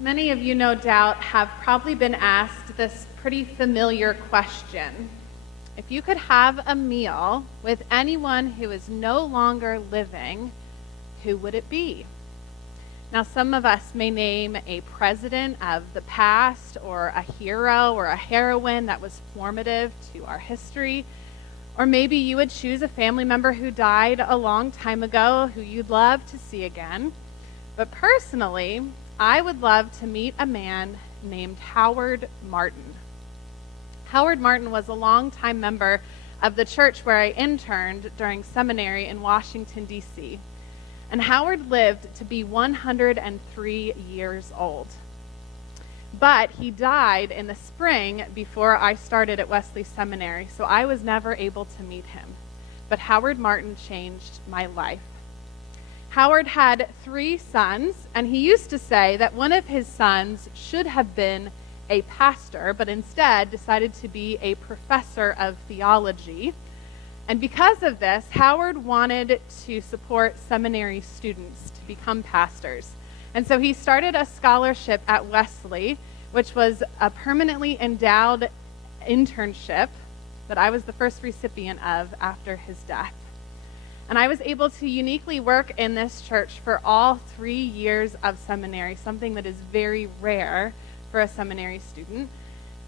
Many of you, no doubt, have probably been asked this pretty familiar question. If you could have a meal with anyone who is no longer living, who would it be? Now, some of us may name a president of the past, or a hero or a heroine that was formative to our history. Or maybe you would choose a family member who died a long time ago who you'd love to see again. But personally, I would love to meet a man named Howard Martin. Howard Martin was a longtime member of the church where I interned during seminary in Washington, D.C. And Howard lived to be 103 years old. But he died in the spring before I started at Wesley Seminary, so I was never able to meet him. But Howard Martin changed my life. Howard had 3 sons, and he used to say that one of his sons should have been a pastor, but instead decided to be a professor of theology. And because of this, Howard wanted to support seminary students to become pastors. And so he started a scholarship at Wesley, which was a permanently endowed internship that I was the first recipient of after his death. And I was able to uniquely work in this church for all 3 years of seminary, something that is very rare for a seminary student.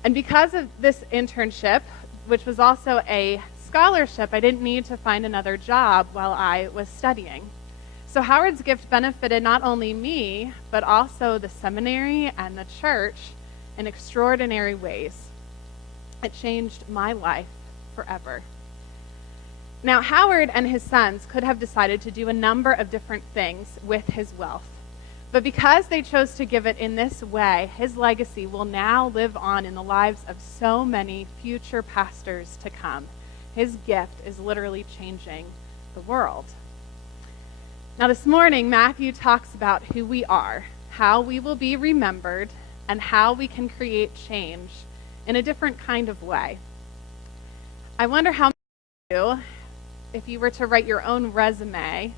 And because of this internship, which was also a scholarship, I didn't need to find another job while I was studying. So Howard's gift benefited not only me, but also the seminary and the church in extraordinary ways. It changed my life forever. Now, Howard and his sons could have decided to do a number of different things with his wealth. But because they chose to give it in this way, his legacy will now live on in the lives of so many future pastors to come. His gift is literally changing the world. Now, this morning, Matthew talks about who we are, how we will be remembered, and how we can create change in a different kind of way. I wonder how many of you, if you were to write your own resume,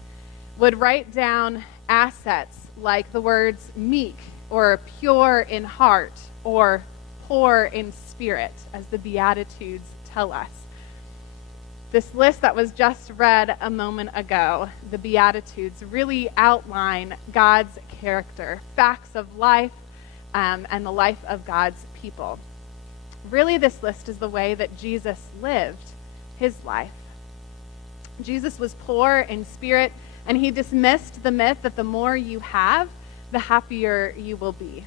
would write down assets like the words meek, or pure in heart, or poor in spirit, as the Beatitudes tell us. This list that was just read a moment ago, the Beatitudes, really outline God's character, facts of life, and the life of God's people. Really, this list is the way that Jesus lived his life. Jesus was poor in spirit, and he dismissed the myth that the more you have, the happier you will be.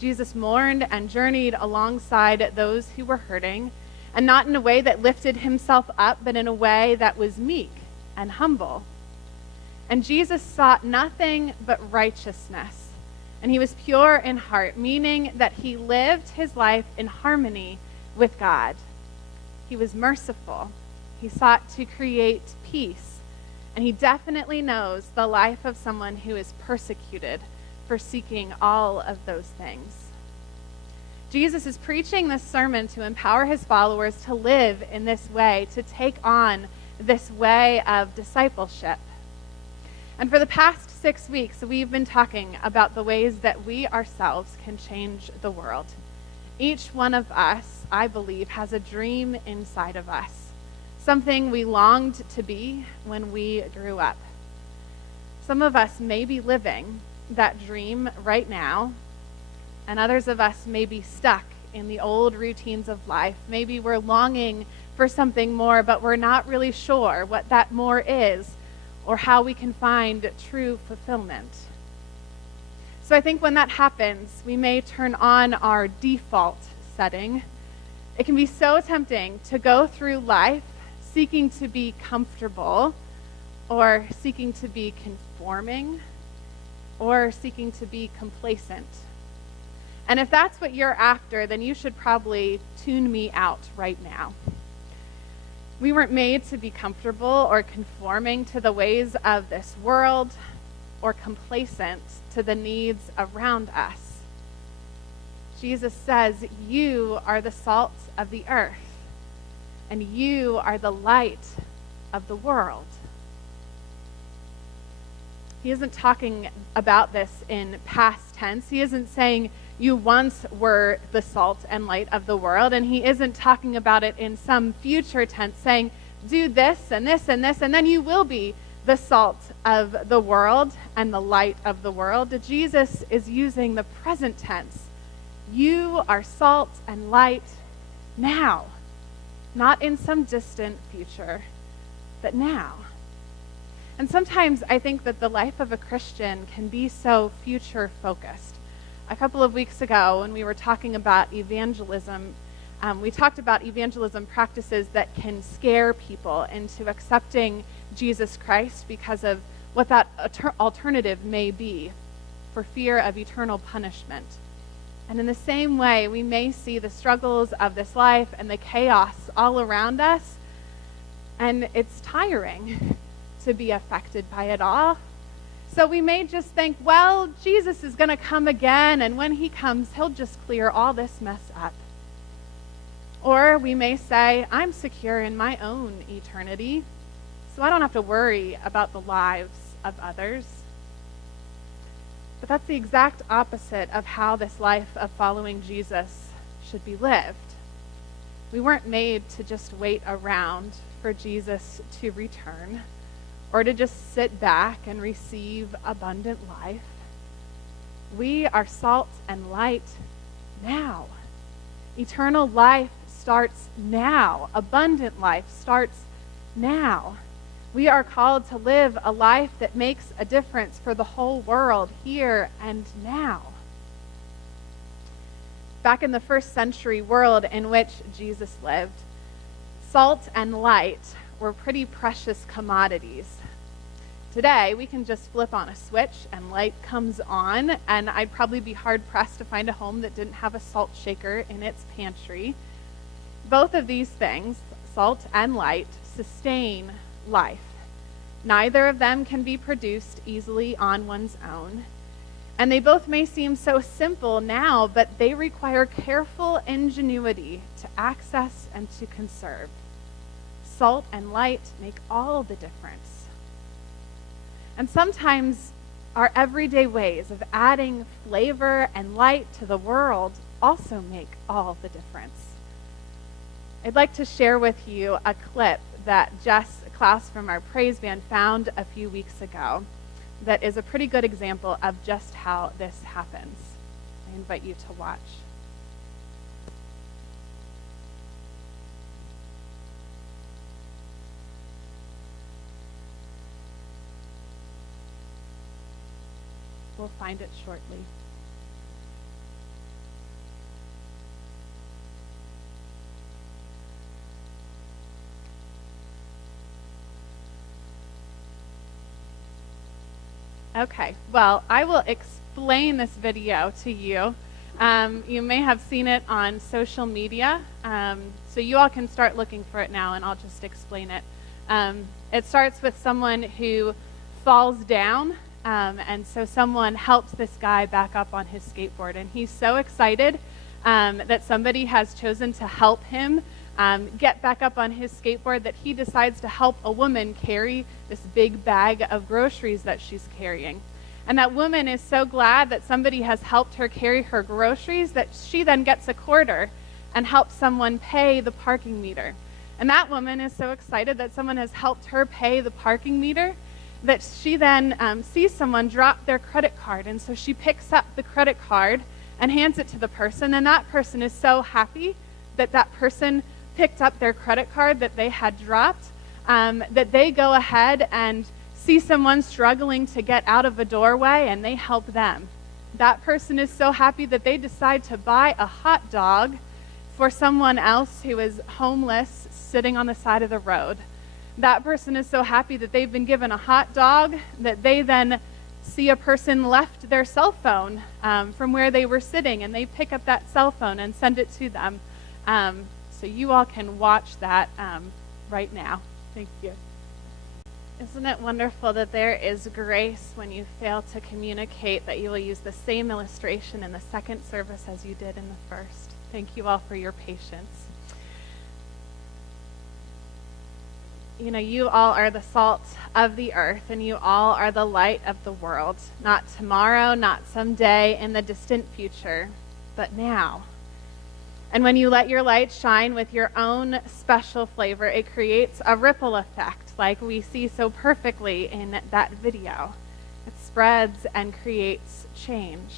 Jesus mourned and journeyed alongside those who were hurting, and not in a way that lifted himself up, but in a way that was meek and humble. And Jesus sought nothing but righteousness, and he was pure in heart, meaning that he lived his life in harmony with God. He was merciful. He sought to create peace, and he definitely knows the life of someone who is persecuted for seeking all of those things. Jesus is preaching this sermon to empower his followers to live in this way, to take on this way of discipleship. And for the past 6 weeks, we've been talking about the ways that we ourselves can change the world. Each one of us, I believe, has a dream inside of us, something we longed to be when we grew up. Some of us may be living that dream right now, and others of us may be stuck in the old routines of life. Maybe we're longing for something more, but we're not really sure what that more is or how we can find true fulfillment. So I think when that happens, we may turn on our default setting. It can be so tempting to go through life seeking to be comfortable, or seeking to be conforming, or seeking to be complacent. And if that's what you're after, then you should probably tune me out right now. We weren't made to be comfortable or conforming to the ways of this world, or complacent to the needs around us. Jesus says, you are the salt of the earth, and you are the light of the world. He isn't talking about this in past tense. He isn't saying you once were the salt and light of the world, and he isn't talking about it in some future tense, saying do this and this and this, and then you will be the salt of the world and the light of the world. Jesus is using the present tense. You are salt and light now, not in some distant future, but now. And sometimes I think that the life of a Christian can be so future focused. A couple of weeks ago, when we were talking about evangelism, we talked about evangelism practices that can scare people into accepting Jesus Christ because of what that alternative may be, for fear of eternal punishment. And in the same way, we may see the struggles of this life and the chaos all around us, and it's tiring to be affected by it all. So we may just think, well, Jesus is going to come again, and when he comes, he'll just clear all this mess up. Or we may say, I'm secure in my own eternity, so I don't have to worry about the lives of others. But that's the exact opposite of how this life of following Jesus should be lived. We weren't made to just wait around for Jesus to return, or to just sit back and receive abundant life. We are salt and light now. Eternal life starts now. Abundant life starts now. We are called to live a life that makes a difference for the whole world here and now. Back in the first century world in which Jesus lived, salt and light were pretty precious commodities. Today, we can just flip on a switch and light comes on, and I'd probably be hard-pressed to find a home that didn't have a salt shaker in its pantry. Both of these things, salt and light, sustain life. Neither of them can be produced easily on one's own. And they both may seem so simple now, but they require careful ingenuity to access and to conserve. Salt and light make all the difference. And sometimes our everyday ways of adding flavor and light to the world also make all the difference. I'd like to share with you a clip that Jess Klaus from our praise band found a few weeks ago that is a pretty good example of just how this happens. I invite you to watch. We'll find it shortly. Okay, well, I will explain this video to you. You may have seen it on social media, so you all can start looking for it now, and I'll just explain it. It starts with someone who falls down, and so someone helps this guy back up on his skateboard, and he's so excited that somebody has chosen to help him get back up on his skateboard that he decides to help a woman carry this big bag of groceries that she's carrying. And that woman is so glad that somebody has helped her carry her groceries that she then gets a quarter and helps someone pay the parking meter. And that woman is so excited that someone has helped her pay the parking meter that she then sees someone drop their credit card. And so she picks up the credit card and hands it to the person. And that person is so happy that that person picked up their credit card that they had dropped, that they go ahead and see someone struggling to get out of a doorway and they help them. That person is so happy that they decide to buy a hot dog for someone else who is homeless sitting on the side of the road. That person is so happy that they've been given a hot dog that they then see a person left their cell phone from where they were sitting, and they pick up that cell phone and send it to them. So you all can watch that right now. Thank you. Isn't it wonderful that there is grace when you fail to communicate, that you will use the same illustration in the second service as you did in the first? Thank you all for your patience. You all are the salt of the earth, and you all are the light of the world. Not tomorrow, not someday in the distant future, but now. And when you let your light shine with your own special flavor, it creates a ripple effect, like we see so perfectly in that video. It spreads and creates change.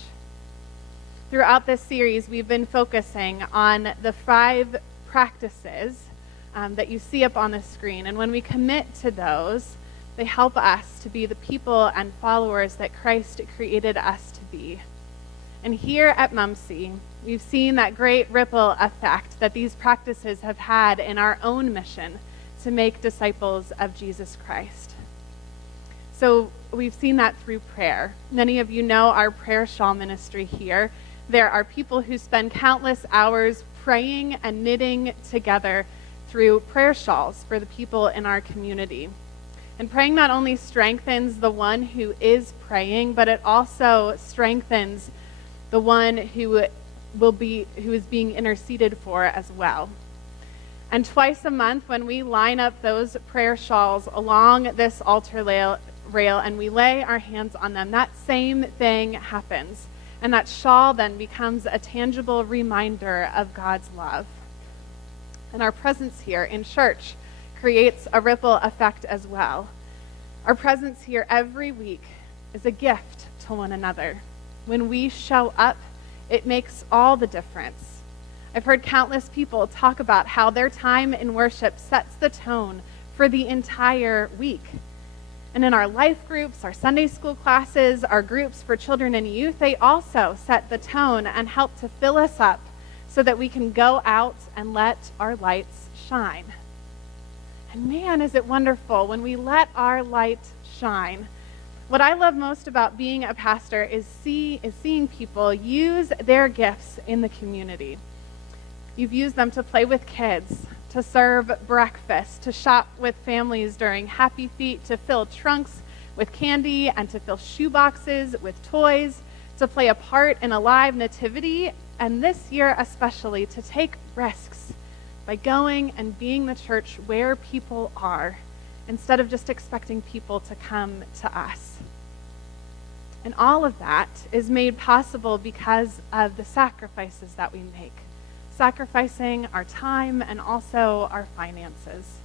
Throughout this series, we've been focusing on the 5 practices that you see up on the screen. And when we commit to those, they help us to be the people and followers that Christ created us to be. And here at Mumsy, we've seen that great ripple effect that these practices have had in our own mission to make disciples of Jesus Christ. So we've seen that through prayer. Many of you know our prayer shawl ministry here. There are people who spend countless hours praying and knitting together through prayer shawls for the people in our community. And praying not only strengthens the one who is praying, but it also strengthens the one who is being interceded for as well. And twice a month, when we line up those prayer shawls along this altar rail and we lay our hands on them, that same thing happens. And that shawl then becomes a tangible reminder of God's love. And our presence here in church creates a ripple effect as well. Our presence here every week is a gift to one another. When we show up, it makes all the difference. I've heard countless people talk about how their time in worship sets the tone for the entire week. And in our life groups, our Sunday school classes, our groups for children and youth, they also set the tone and help to fill us up so that we can go out and let our lights shine. And man, is it wonderful when we let our light shine. What I love most about being a pastor is seeing people use their gifts in the community. You've used them to play with kids, to serve breakfast, to shop with families during Happy Feet, to fill trunks with candy, and to fill shoe boxes with toys, to play a part in a live nativity, and this year especially, to take risks by going and being the church where people are, instead of just expecting people to come to us. And all of that is made possible because of the sacrifices that we make. Sacrificing our time and also our finances.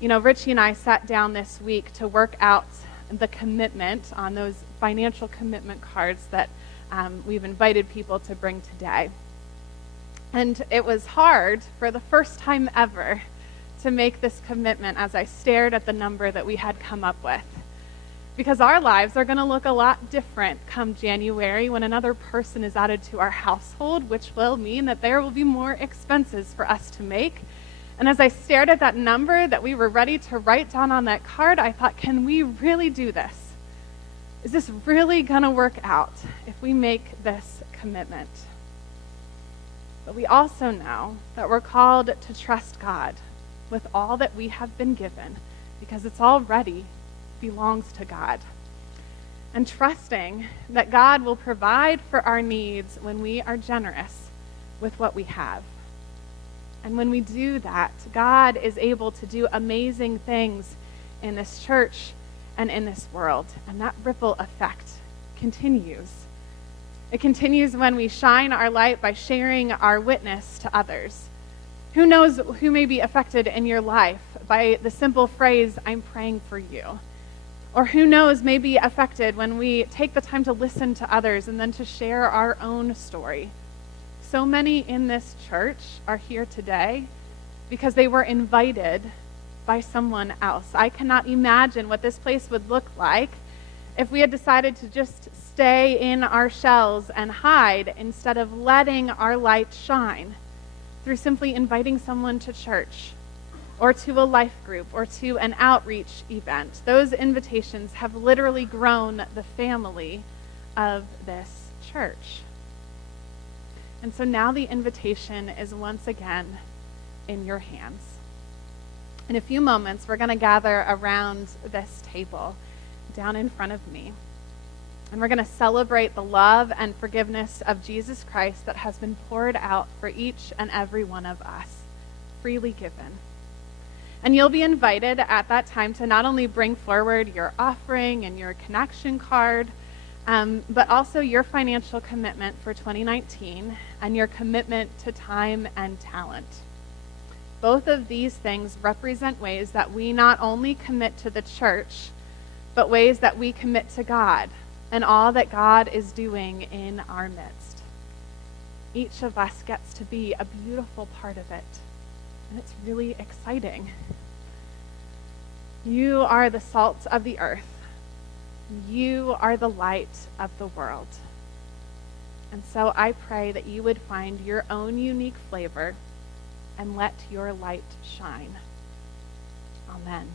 Richie and I sat down this week to work out the commitment on those financial commitment cards that we've invited people to bring today. And it was hard for the first time ever to make this commitment as I stared at the number that we had come up with. Because our lives are going to look a lot different come January when another person is added to our household, which will mean that there will be more expenses for us to make. And as I stared at that number that we were ready to write down on that card, I thought, can we really do this? Is this really going to work out if we make this commitment? But we also know that we're called to trust God with all that we have been given, because it's already belongs to God. And trusting that God will provide for our needs when we are generous with what we have. And when we do that, God is able to do amazing things in this church and in this world. And that ripple effect continues. It continues when we shine our light by sharing our witness to others. Who knows who may be affected in your life by the simple phrase, "I'm praying for you." Or who knows may be affected when we take the time to listen to others and then to share our own story. So many in this church are here today because they were invited by someone else. I cannot imagine what this place would look like if we had decided to just stay in our shells and hide instead of letting our light shine through simply inviting someone to church or to a life group or to an outreach event. Those invitations have literally grown the family of this church. And so now the invitation is once again in your hands. In a few moments, we're going to gather around this table down in front of me. And we're going to celebrate the love and forgiveness of Jesus Christ that has been poured out for each and every one of us, freely given. And you'll be invited at that time to not only bring forward your offering and your connection card, but also your financial commitment for 2019 and your commitment to time and talent. Both of these things represent ways that we not only commit to the church, but ways that we commit to God and all that God is doing in our midst. Each of us gets to be a beautiful part of it, and it's really exciting. You are the salt of the earth. You are the light of the world. And so I pray that you would find your own unique flavor and let your light shine. Amen.